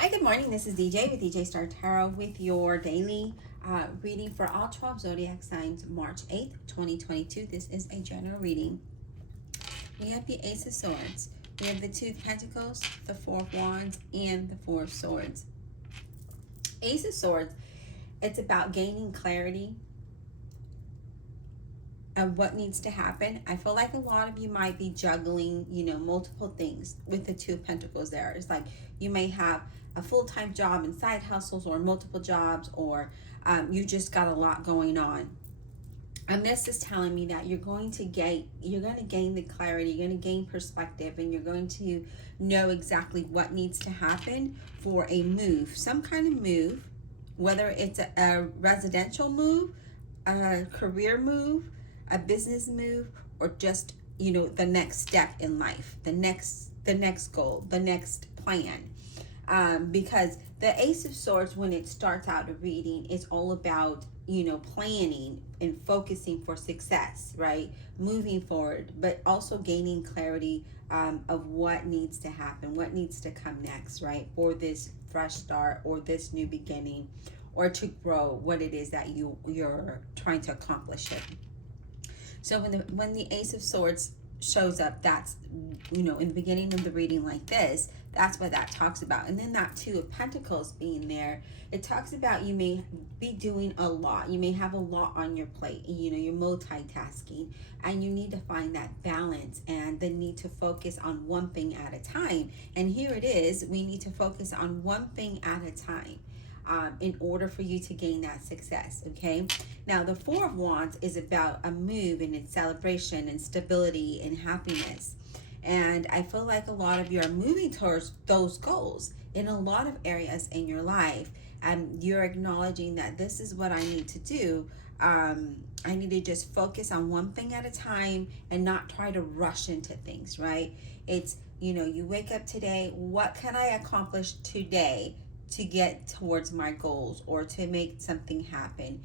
Hi, good morning. This is DJ with DJ Star Tarot with your daily reading for all 12 zodiac signs, March 8th, 2022. This is a general reading. We have the Ace of Swords, we have the Two of Pentacles, the Four of Wands, and the Four of Swords. Ace of Swords, it's about gaining clarity of what needs to happen. I feel like a lot of you might be juggling, multiple things with the Two of Pentacles there. It's like you may have a full-time job and side hustles or multiple jobs, or you just got a lot going on. And this is telling me that you're going to gain the clarity, you're going to gain perspective, and you're going to know exactly what needs to happen for a move, some kind of move, whether it's a residential move, a career move, a business move, or just, the next step in life, the next goal, the next plan. Because the Ace of Swords, when it starts out a reading, it's all about, planning and focusing for success, right? Moving forward, but also gaining clarity of what needs to happen, what needs to come next, right? For this fresh start or this new beginning, or to grow what it is that you're trying to accomplish it. So when the Ace of Swords shows up, that's, in the beginning of the reading like this, that's what that talks about. And then that Two of Pentacles being there, it talks about you may be doing a lot. You may have a lot on your plate. You're multitasking, and you need to find that balance and the need to focus on one thing at a time. And here it is, we need to focus on one thing at a time. In order for you to gain that success, okay? Now, the Four of Wands is about a move, and it's celebration and stability and happiness. And I feel like a lot of you are moving towards those goals in a lot of areas in your life. And you're acknowledging that this is what I need to do. I need to just focus on one thing at a time and not try to rush into things, right? It's, you wake up today, what can I accomplish today to get towards my goals, or to make something happen,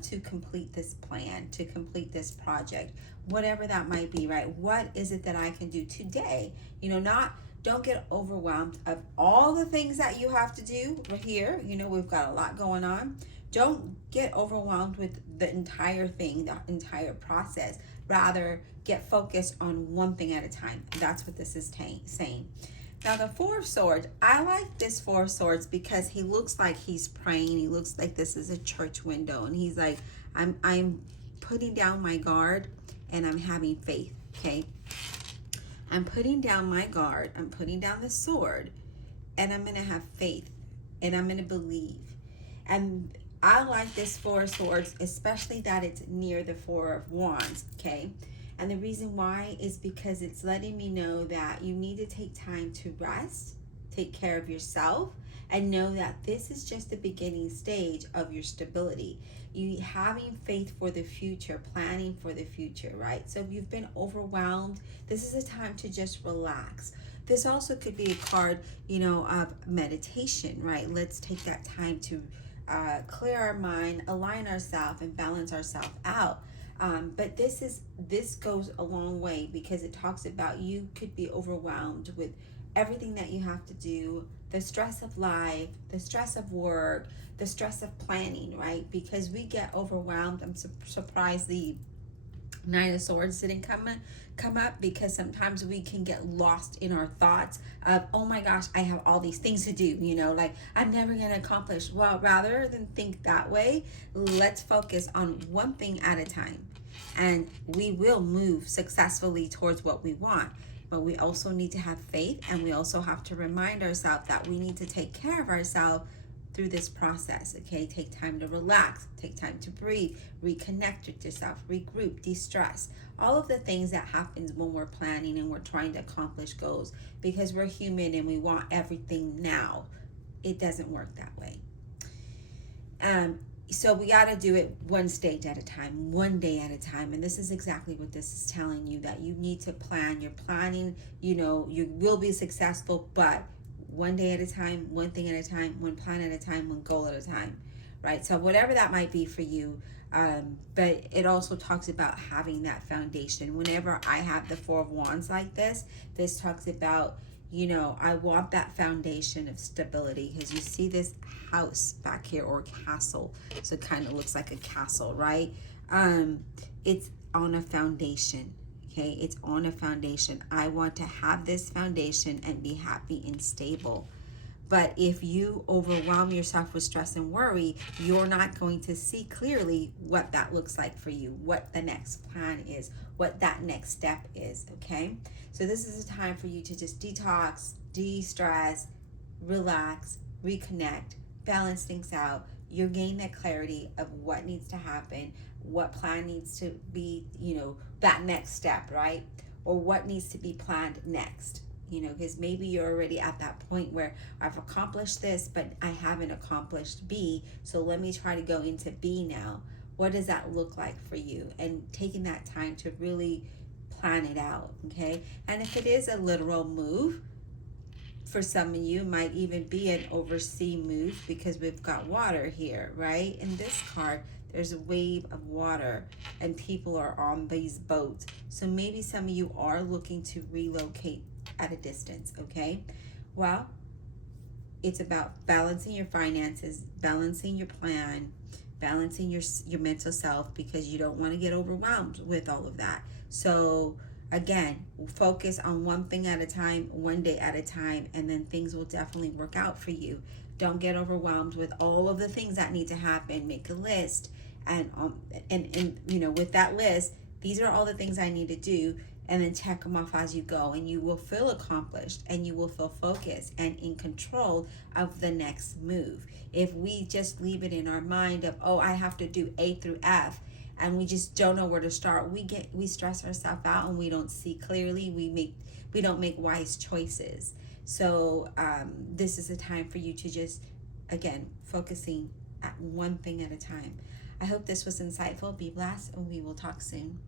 to complete this plan, to complete this project, whatever that might be, right? What is it that I can do today? Don't get overwhelmed of all the things that you have to do. We're here, we've got a lot going on. Don't get overwhelmed with the entire thing, the entire process. Rather, get focused on one thing at a time. That's what this is saying. Now, the Four of Swords, I like this Four of Swords because he looks like he's praying. He looks like this is a church window, and he's like, I'm putting down my guard, and I'm having faith, okay? I'm putting down my guard, I'm putting down the sword, and I'm going to have faith, and I'm going to believe. And I like this Four of Swords, especially that it's near the Four of Wands, okay? And the reason why is because it's letting me know that you need to take time to rest, take care of yourself, and know that this is just the beginning stage of your stability. You having faith for the future, planning for the future, right? So if you've been overwhelmed, this is a time to just relax. This also could be a card, of meditation, right? Let's take that time to clear our mind, align ourselves, and balance ourselves out. But this goes a long way, because it talks about you could be overwhelmed with everything that you have to do, the stress of life, the stress of work, the stress of planning, right? Because we get overwhelmed. I'm surprised the Nine of Swords didn't come up, because sometimes we can get lost in our thoughts of, oh my gosh, I have all these things to do, like I'm never going to accomplish. Well, rather than think that way, let's focus on one thing at a time, and we will move successfully towards what we want. But we also need to have faith, and we also have to remind ourselves that we need to take care of ourselves through this process, okay? Take time to relax, take time to breathe, reconnect with yourself, regroup, de-stress. All of the things that happens when we're planning and we're trying to accomplish goals, because we're human and we want everything now. It doesn't work that way. So we got to do it one stage at a time, one day at a time. And this is exactly what this is telling you, that you need to plan. You're planning, you will be successful, but one day at a time, one thing at a time, one plan at a time, one goal at a time, right? So whatever that might be for you, but it also talks about having that foundation. Whenever I have the Four of Wands like this talks about, You know, I want that foundation of stability, because you see this house back here, or castle. So it kind of looks like a castle, right? It's on a foundation. Okay, it's on a foundation. I want to have this foundation and be happy and stable. But if you overwhelm yourself with stress and worry, you're not going to see clearly what that looks like for you, what the next plan is, what that next step is, okay? So this is a time for you to just detox, de-stress, relax, reconnect, balance things out. You'll gain that clarity of what needs to happen, what plan needs to be, you know, that next step, right? Or what needs to be planned next. You know, because maybe you're already at that point where I've accomplished this, but I haven't accomplished B. So let me try to go into B now. What does that look like for you? And taking that time to really plan it out, okay? And if it is a literal move, for some of you, it might even be an overseas move, because we've got water here, right? In this card, there's a wave of water and people are on these boats. So maybe some of you are looking to relocate at a distance, okay? Well, it's about balancing your finances, balancing your plan, balancing your mental self, because you don't want to get overwhelmed with all of that. So again, focus on one thing at a time, one day at a time, and then things will definitely work out for you. Don't get overwhelmed with all of the things that need to happen. Make a list, and you know, with that list, these are all the things I need to do, and then check them off as you go, and you will feel accomplished, and you will feel focused and in control of the next move. If we just leave it in our mind of, oh, I have to do A through F, and we just don't know where to start, we stress ourselves out, and we don't see clearly. We don't make wise choices. So this is a time for you to just, again, focusing at one thing at a time. I hope this was insightful. Be blessed, and we will talk soon.